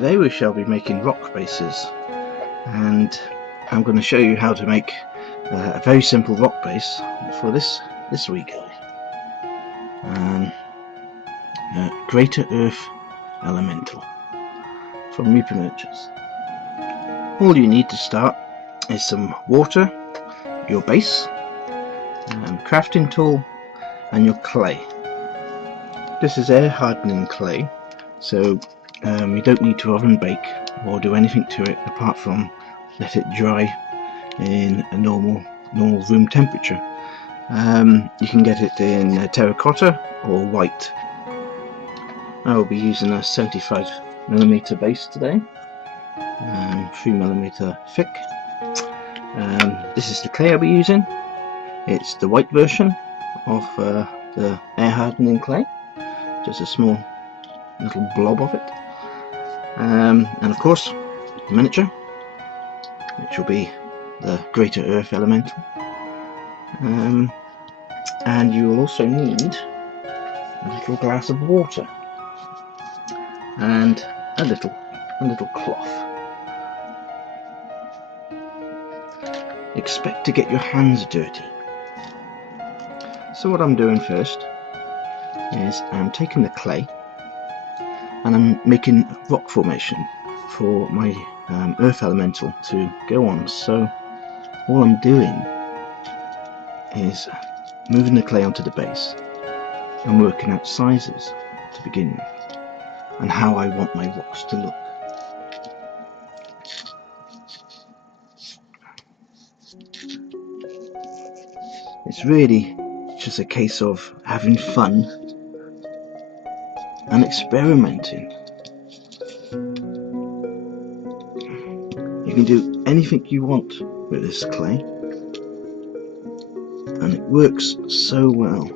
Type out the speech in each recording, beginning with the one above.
Today we shall be making rock bases, and I'm going to show you how to make a very simple rock base for this week. Greater Earth Elemental from Reaper Nurtures. All you need to start is some water, your base, crafting tool, and your clay. This is air hardening clay, so you don't need to oven bake or do anything to it apart from let it dry in a normal room temperature. You can get it in terracotta or white. I will be using a 75mm base today, 3mm thick. This is the clay I'll be using. It's the white version of the air hardening clay, just a small little blob of it. And of course the miniature, which will be the Greater Earth Elemental. And you will also need a little glass of water and a little cloth. Expect to get your hands dirty. So what I'm doing first is I'm taking the clay and I'm making rock formation for my earth elemental to go on. So all I'm doing is moving the clay onto the base and working out sizes to begin with and how I want my rocks to look. It's really just a case of having fun and experimenting. You can do anything you want with this clay, and it works so well.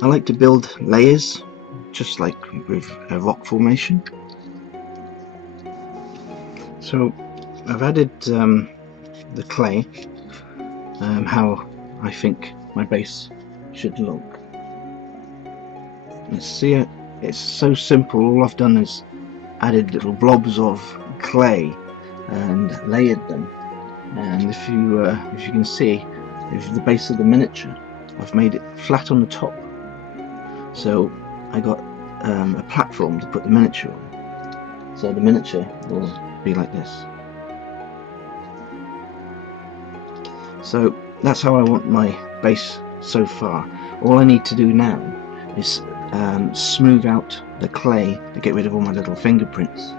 I like to build layers just like with a rock formation. So I've added the clay, how I think my base should look. Let's see it. It's so simple. All I've done is added little blobs of clay and layered them. And if you can see, if the base of the miniature, I've made it flat on the top. So I got a platform to put the miniature on. So the miniature will be like this. So that's how I want my base so far. All I need to do now is smooth out the clay to get rid of all my little fingerprints,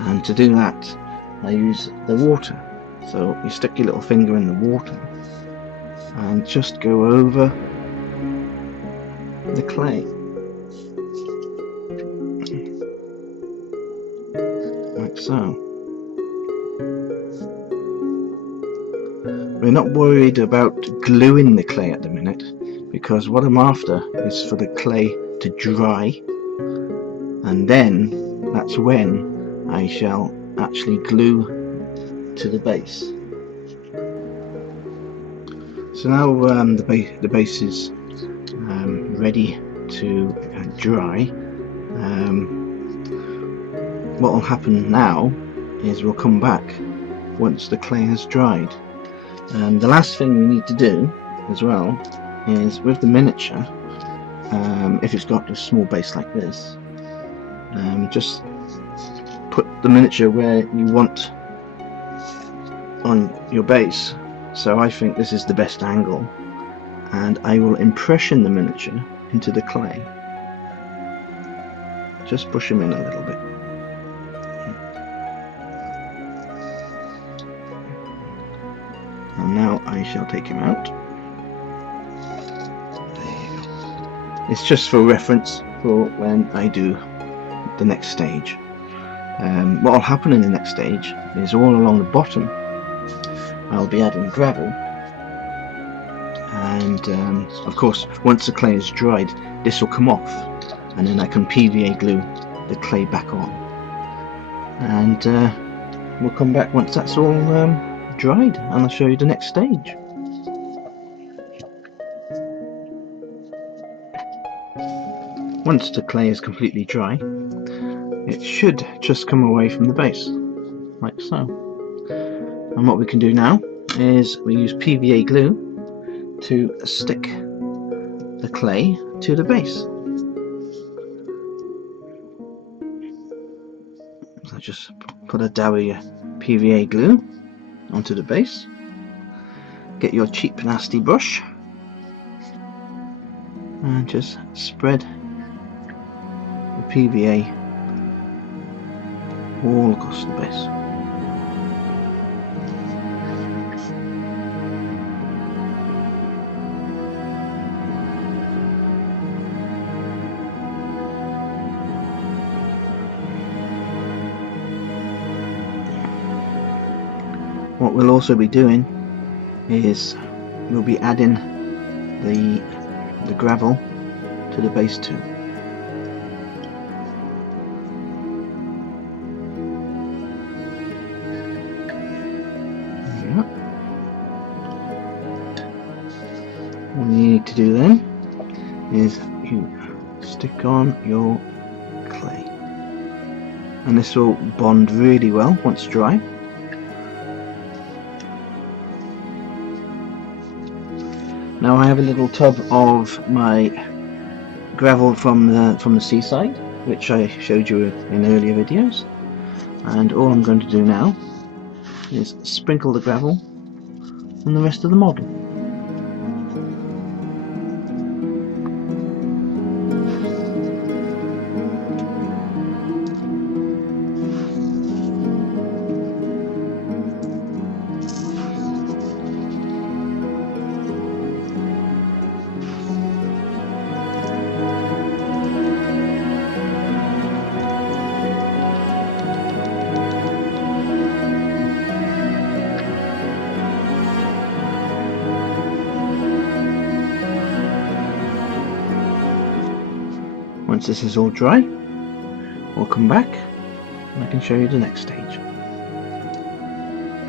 and to do that I use the water. So you stick your little finger in the water and just go over the clay like so. We're not worried about gluing the clay at the minute, because what I'm after is for the clay to dry, and then that's when I shall actually glue to the base. So now the base is ready to dry. What will happen now is we'll come back once the clay has dried. The last thing we need to do as well is with the miniature, if it's got a small base like this, just put the miniature where you want on your base. So I think this is the best angle, and I will impression the miniature into the clay. Just push him in a little bit. And now I shall take him out. There you go. It's just for reference for when I do the next stage. What will happen in the next stage is all along the bottom I'll be adding gravel, and of course once the clay is dried this will come off, and then I can PVA glue the clay back on, and we'll come back once that's all dried and I'll show you the next stage. Once the clay is completely dry, it should just come away from the base, like so. And what we can do now is we use PVA glue to stick the clay to the base. So just put a dab of your PVA glue onto the base. Get your cheap nasty brush and just spread the PVA all across the base. What we'll also be doing is we'll be adding the gravel to the base too. All you need to do then is you stick on your clay, and this will bond really well once dry. Now I have a little tub of my gravel from the seaside, which I showed you in earlier videos, and all I'm going to do now is sprinkle the gravel on the rest of the model. Once this is all dry, we'll come back and I can show you the next stage.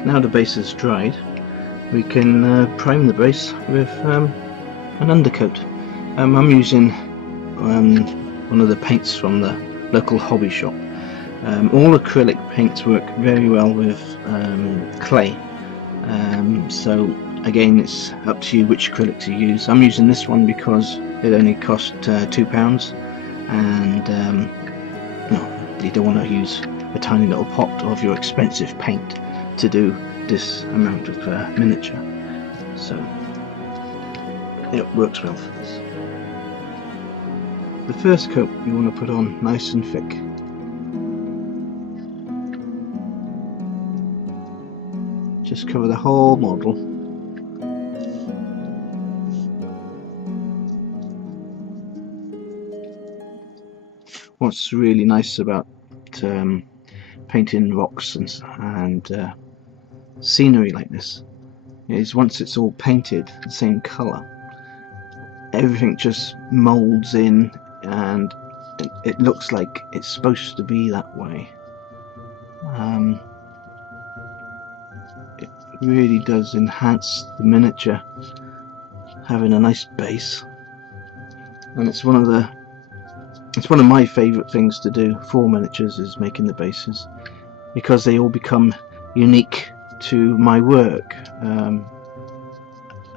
Now the base is dried, we can prime the base with an undercoat. I'm using one of the paints from the local hobby shop. All acrylic paints work very well with clay, so again it's up to you which acrylics you use. I'm using this one because it only cost £2, and no, you don't want to use a tiny little pot of your expensive paint to do this amount of miniature, so it works well for this. The first coat you want to put on nice and thick. Just cover the whole model. What's really nice about painting rocks and scenery like this is once it's all painted the same colour, everything just moulds in and it looks like it's supposed to be that way. It really does enhance the miniature having a nice base, and it's one of my favourite things to do for miniatures, is making the bases, because they all become unique to my work,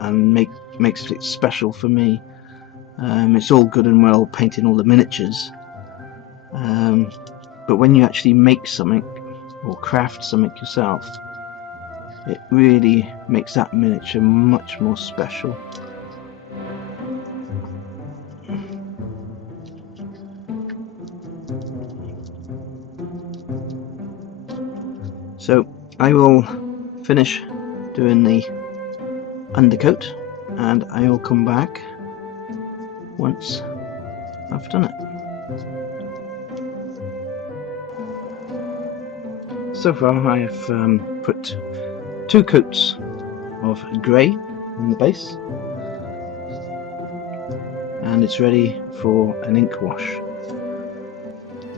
and makes it special for me. It's all good and well painting all the miniatures, but when you actually make something or craft something yourself, it really makes that miniature much more special. So I will finish doing the undercoat and I will come back once I've done it. So far I have put 2 coats of grey on the base, and it's ready for an ink wash.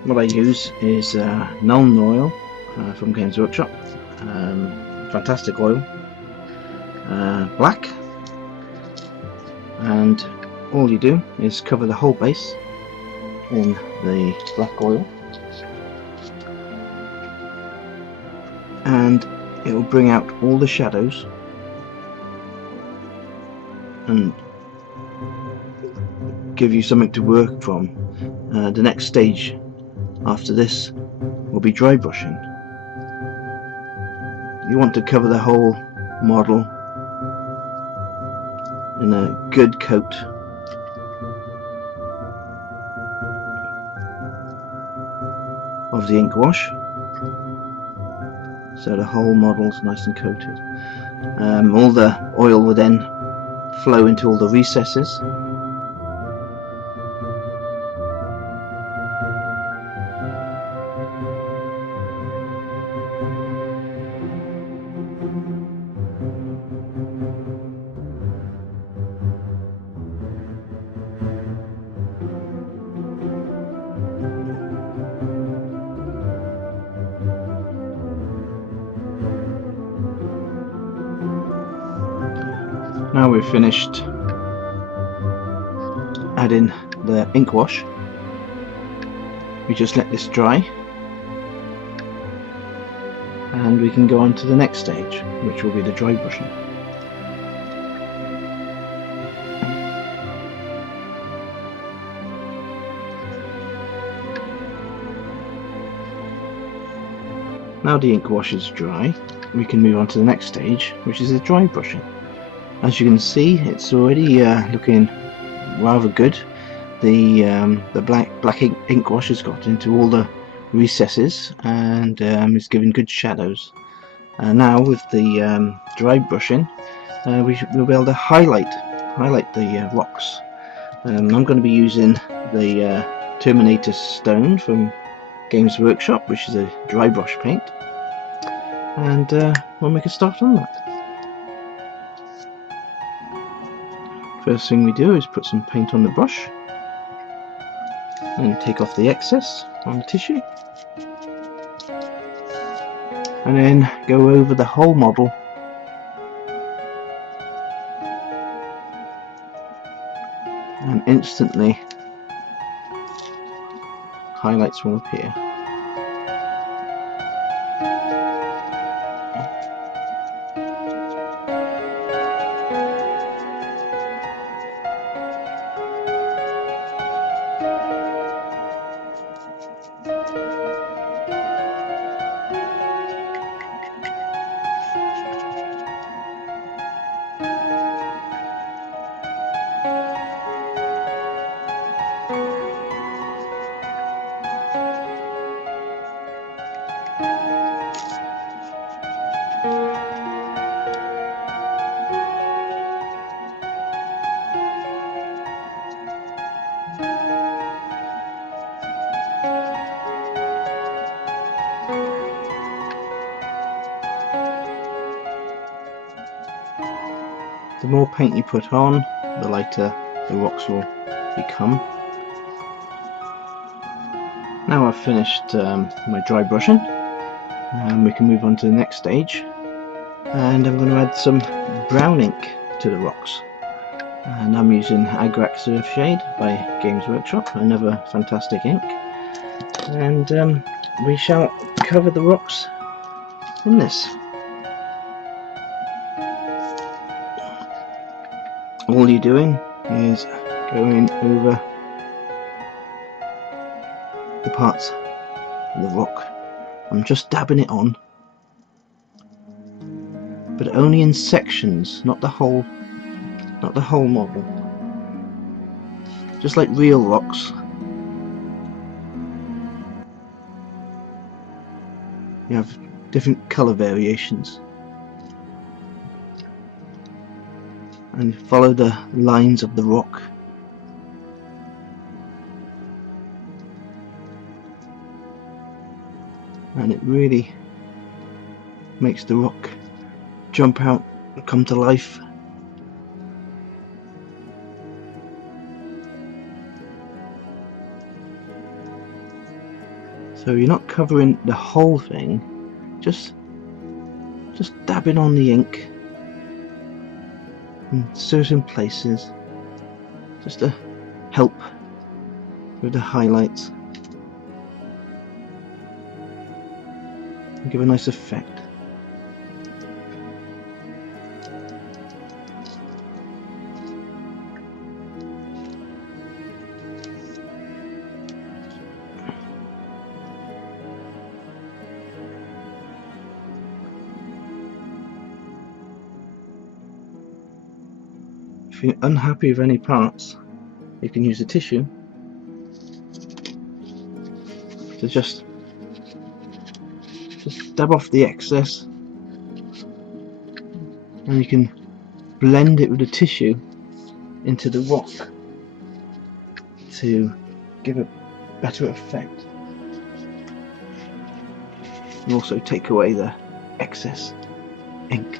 What I use is Nuln oil from Games Workshop, fantastic oil, black, and all you do is cover the whole base in the black oil, and it will bring out all the shadows and give you something to work from. The next stage after this will be dry brushing. You want to cover the whole model in a good coat of the ink wash, so the whole model's nice and coated. All the oil will then flow into all the recesses. Now we've finished adding the ink wash, we just let this dry and we can go on to the next stage, which will be the dry brushing. Now the ink wash is dry, we can move on to the next stage, which is the dry brushing. As you can see, it's already looking rather good. The black ink wash has got into all the recesses and is giving good shadows. Now with the dry brushing, we'll be able to highlight the rocks. I'm going to be using the Terminator Stone from Games Workshop, which is a dry brush paint, and we'll make a start on that. First thing we do is put some paint on the brush and take off the excess on the tissue, and then go over the whole model and instantly highlights will appear. The more paint you put on, the lighter the rocks will become. Now I've finished my dry brushing, and we can move on to the next stage, and I'm going to add some brown ink to the rocks, and I'm using Agrax Surfshade by Games Workshop, another fantastic ink, and we shall cover the rocks in this. All you're doing is going over the parts of the rock. I'm just dabbing it on, but only in sections, not the whole model. Just like real rocks, you have different colour variations, and follow the lines of the rock. And it really makes the rock jump out and come to life. So you're not covering the whole thing, just dabbing on the ink in certain places just to help with the highlights and give a nice effect. If you're unhappy with any parts, you can use a tissue to just dab off the excess, and you can blend it with the tissue into the rock to give a better effect. You also take away the excess ink.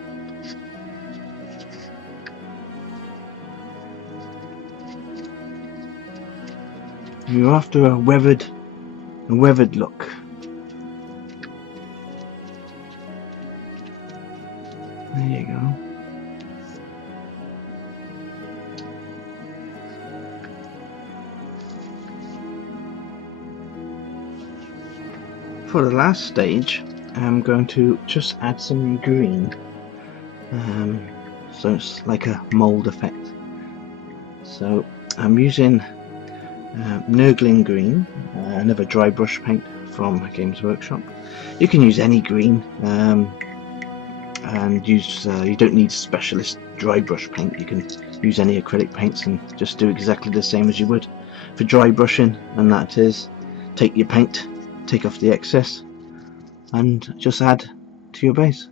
You're after a weathered look. There you go. For the last stage, I'm going to just add some green, so it's like a mold effect. So I'm using Nurgling green, another dry brush paint from Games Workshop. You can use any green, and use you don't need specialist dry brush paint. You can use any acrylic paints and just do exactly the same as you would for dry brushing, and that is take your paint, take off the excess, and just add to your base.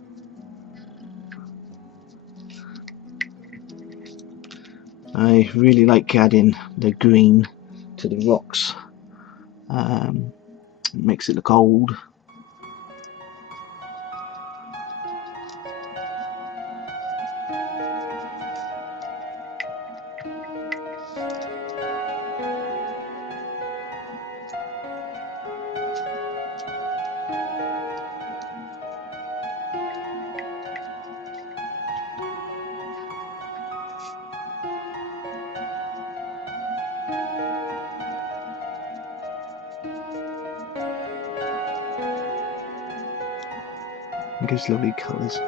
I really like adding the green to the rocks. It makes it look old. It gives lovely colours.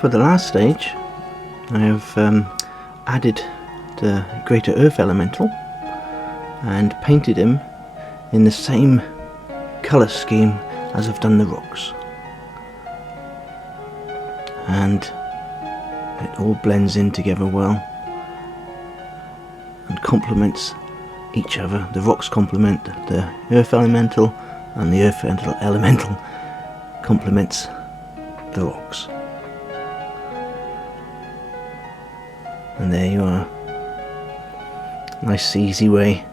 For the last stage, I have added the Greater Earth Elemental and painted him in the same colour scheme as I've done the rocks, and it all blends in together well and complements each other. The rocks complement the Earth Elemental, and the Earth Elemental complements the rocks. And there you are. Nice easy way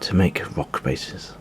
to make rock bases.